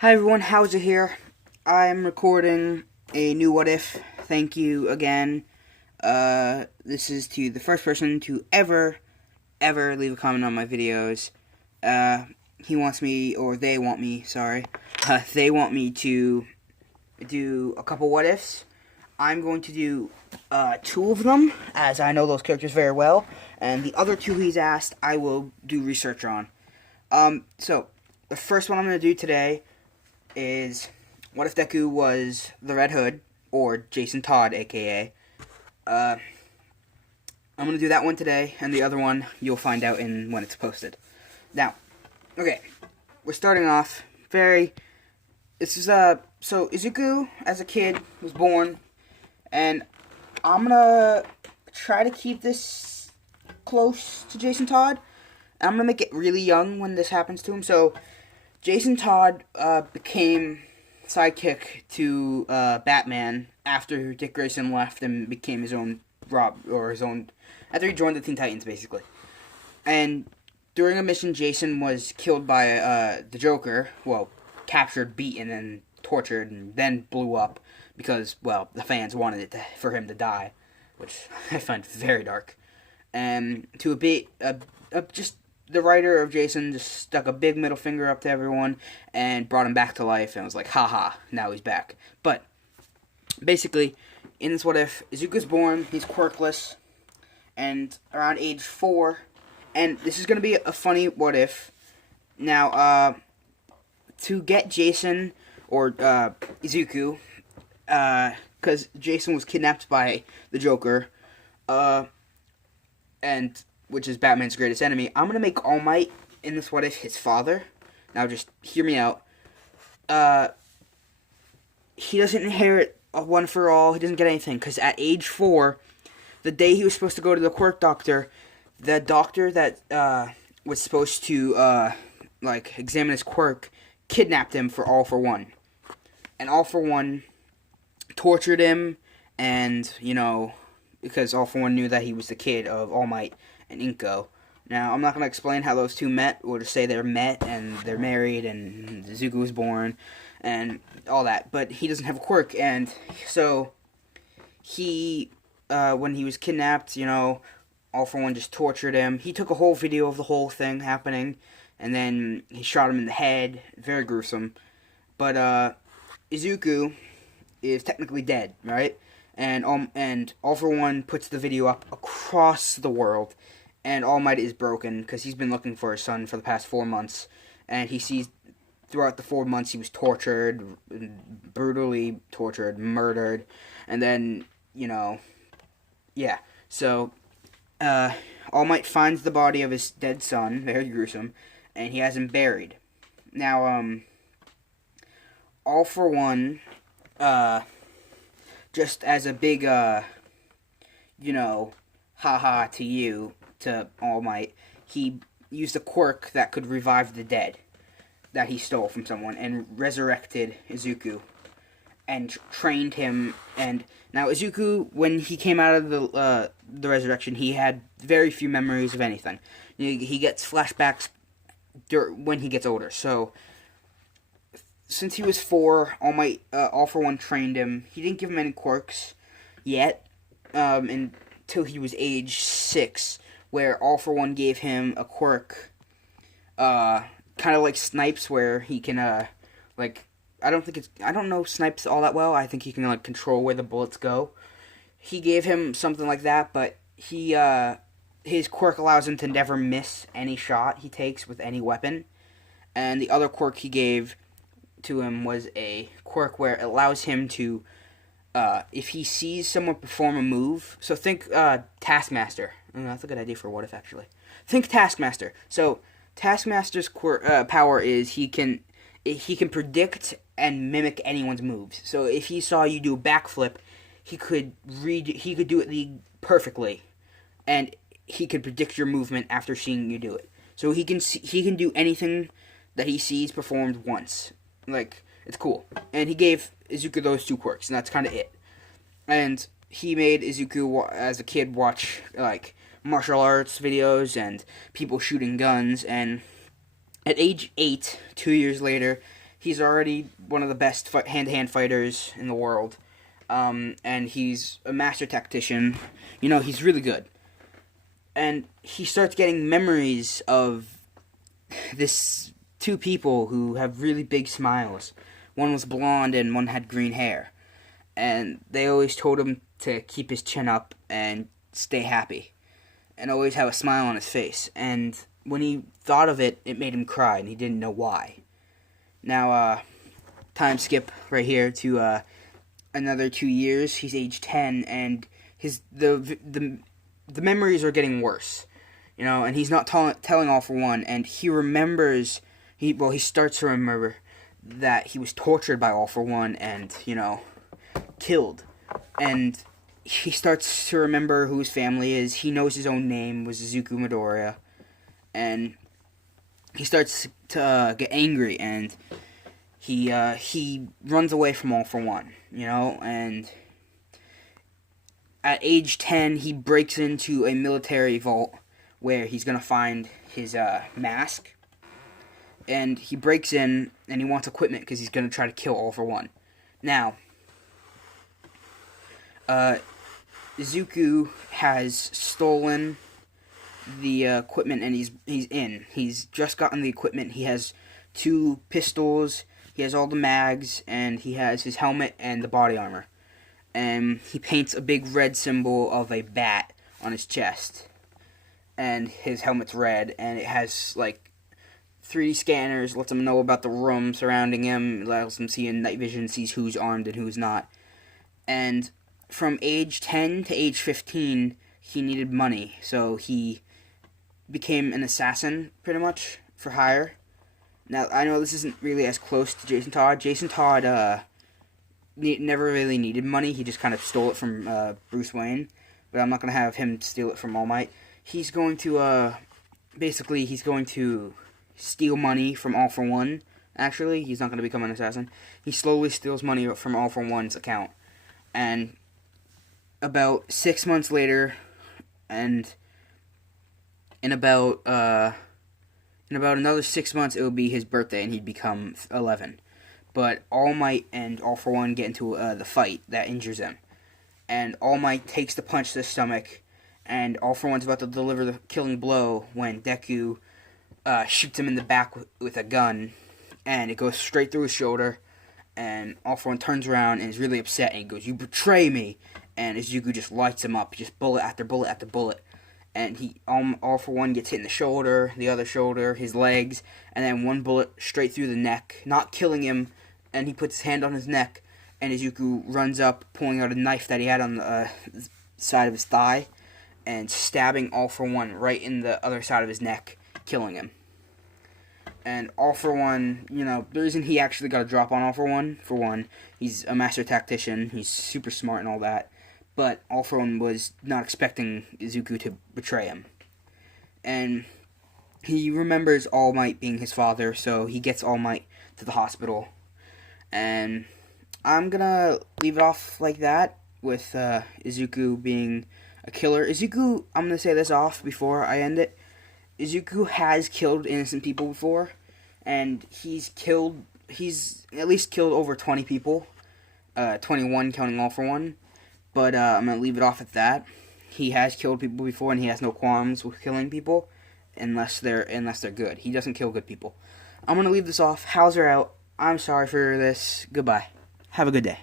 Hi everyone, how's it here? I'm recording a new What If. Thank you again. This is to the first person to ever leave a comment on my videos. He wants me, or they want me, sorry. They want me to do a couple What Ifs. I'm going to do two of them, as I know those characters very well. And the other two he's asked, I will do research on. So, the first one I'm going to do today is, what if Deku was the Red Hood, or Jason Todd, aka? I'm going to do that one today, and the other one you'll find out when it's posted. Now, okay, we're starting off this is, so Izuku, as a kid, was born, and I'm going to try to keep this close to Jason Todd. I'm going to make it really young when this happens to him, so Jason Todd became sidekick to Batman after Dick Grayson left and became his own after he joined the Teen Titans, basically. And during a mission, Jason was killed by the Joker, captured, beaten, and tortured, and then blew up because, the fans wanted for him to die, which I find very dark. And just the writer of Jason just stuck a big middle finger up to everyone and brought him back to life, and was like, haha, now he's back. But basically, in this What If, Izuku's born, he's quirkless, and around age 4, and this is going to be a funny What If. Now, to get Jason, or Izuku, because Jason was kidnapped by the Joker, and which is Batman's greatest enemy, I'm going to make All Might in this What If his father. Now just hear me out. He doesn't inherit a One for All. He doesn't get anything, because at age 4, the day he was supposed to go to the quirk doctor, the doctor that was supposed to examine his quirk kidnapped him for All for One. And All for One tortured him, and, because All for One knew that he was the kid of All Might and Inko. Now, I'm not going to explain how those two met. We'll just say they're met, and they're married, and Zuko was born, and all that. But he doesn't have a quirk, and so he, when he was kidnapped, All for One just tortured him. He took a whole video of the whole thing happening, and then he shot him in the head. Very gruesome. But, Izuku is technically dead, right? And All for One puts the video up across the world, and All Might is broken because he's been looking for his son for the past 4 months, and he sees throughout the 4 months he was tortured, brutally tortured, murdered, and then, so All Might finds the body of his dead son, very gruesome, and he has him buried. Now, All for One, just as a big, haha to you, to All Might, he used a quirk that could revive the dead that he stole from someone, and resurrected Izuku, and trained him. And now Izuku, when he came out of the resurrection, he had very few memories of anything. He gets flashbacks when he gets older, so since he was 4, All for One trained him. He didn't give him any quirks yet, until he was age 6, where All for One gave him a quirk, kind of like Snipes, where he can, I don't know Snipes all that well. I think he can, control where the bullets go. He gave him something like that, but his quirk allows him to never miss any shot he takes with any weapon. And the other quirk he gave to him was a quirk where it allows him to, if he sees someone perform a move, so think Taskmaster. That's a good idea for What If, actually. Think Taskmaster. So Taskmaster's power is he can predict and mimic anyone's moves. So if he saw you do a backflip, he could do it perfectly, and he could predict your movement after seeing you do it. So he can do anything that he sees performed once. It's cool. And he gave Izuku those two quirks, and that's kind of it. And he made Izuku, as a kid, watch, martial arts videos and people shooting guns, and at age 8, 2 years later, He's already one of the best hand-to-hand fighters in the world. And he's a master tactician. You know, he's really good. And he starts getting memories of this two people who have really big smiles. One was blonde and one had green hair. And they always told him to keep his chin up and stay happy. And always have a smile on his face. And when he thought of it, it made him cry, and he didn't know why. Now, time skip right here to another 2 years. He's age 10, and the memories are getting worse. You know, and he's not telling All For One, and he remembers. He starts to remember that he was tortured by All For One, and killed. And he starts to remember who his family is. He knows his own name was Izuku Midoriya. And he starts to get angry, and he runs away from All For One, and at age 10, he breaks into a military vault where he's going to find his mask. And he breaks in, and he wants equipment because he's going to try to kill All For One. Now, Izuku has stolen the equipment, and he's just gotten the equipment. He has 2 pistols, he has all the mags, and he has his helmet and the body armor. And he paints a big red symbol of a bat on his chest. And his helmet's red, and it has, 3D scanners, lets him know about the room surrounding him, allows him to see in night vision, sees who's armed and who's not. And from age 10 to age 15, he needed money, so he became an assassin, pretty much, for hire. Now, I know this isn't really as close to Jason Todd. Jason Todd never really needed money. He just kind of stole it from Bruce Wayne. But I'm not going to have him steal it from All Might. He's going to, he's going to steal money from All For One. Actually, he's not going to become an assassin. He slowly steals money from All For One's account. And about 6 months later, and in about another 6 months, it would be his birthday, and he'd become 11. But All Might and All For One get into the fight that injures him. And All Might takes the punch to the stomach, and All For One's about to deliver the killing blow when Deku shoots him in the back with a gun, and it goes straight through his shoulder, and All For One turns around and is really upset, and he goes, "You betray me!" And Izuku just lights him up, just bullet after bullet after bullet. And All For One gets hit in the shoulder, the other shoulder, his legs, and then one bullet straight through the neck, not killing him, and he puts his hand on his neck, and Izuku runs up, pulling out a knife that he had on the side of his thigh, and stabbing All For One right in the other side of his neck, killing him. And All For One, the reason he actually got a drop on All For one, he's a master tactician, he's super smart and all that, but All For One was not expecting Izuku to betray him. And he remembers All Might being his father, so he gets All Might to the hospital. And I'm gonna leave it off like that, with Izuku being a killer. Izuku, I'm gonna say this off before I end it. Izuku has killed innocent people before, and he's at least killed over 20 people, 21 counting All For One, but I'm going to leave it off at that. He has killed people before, and he has no qualms with killing people, unless they're good. He doesn't kill good people. I'm going to leave this off. Hauser out. I'm sorry for this. Goodbye. Have a good day.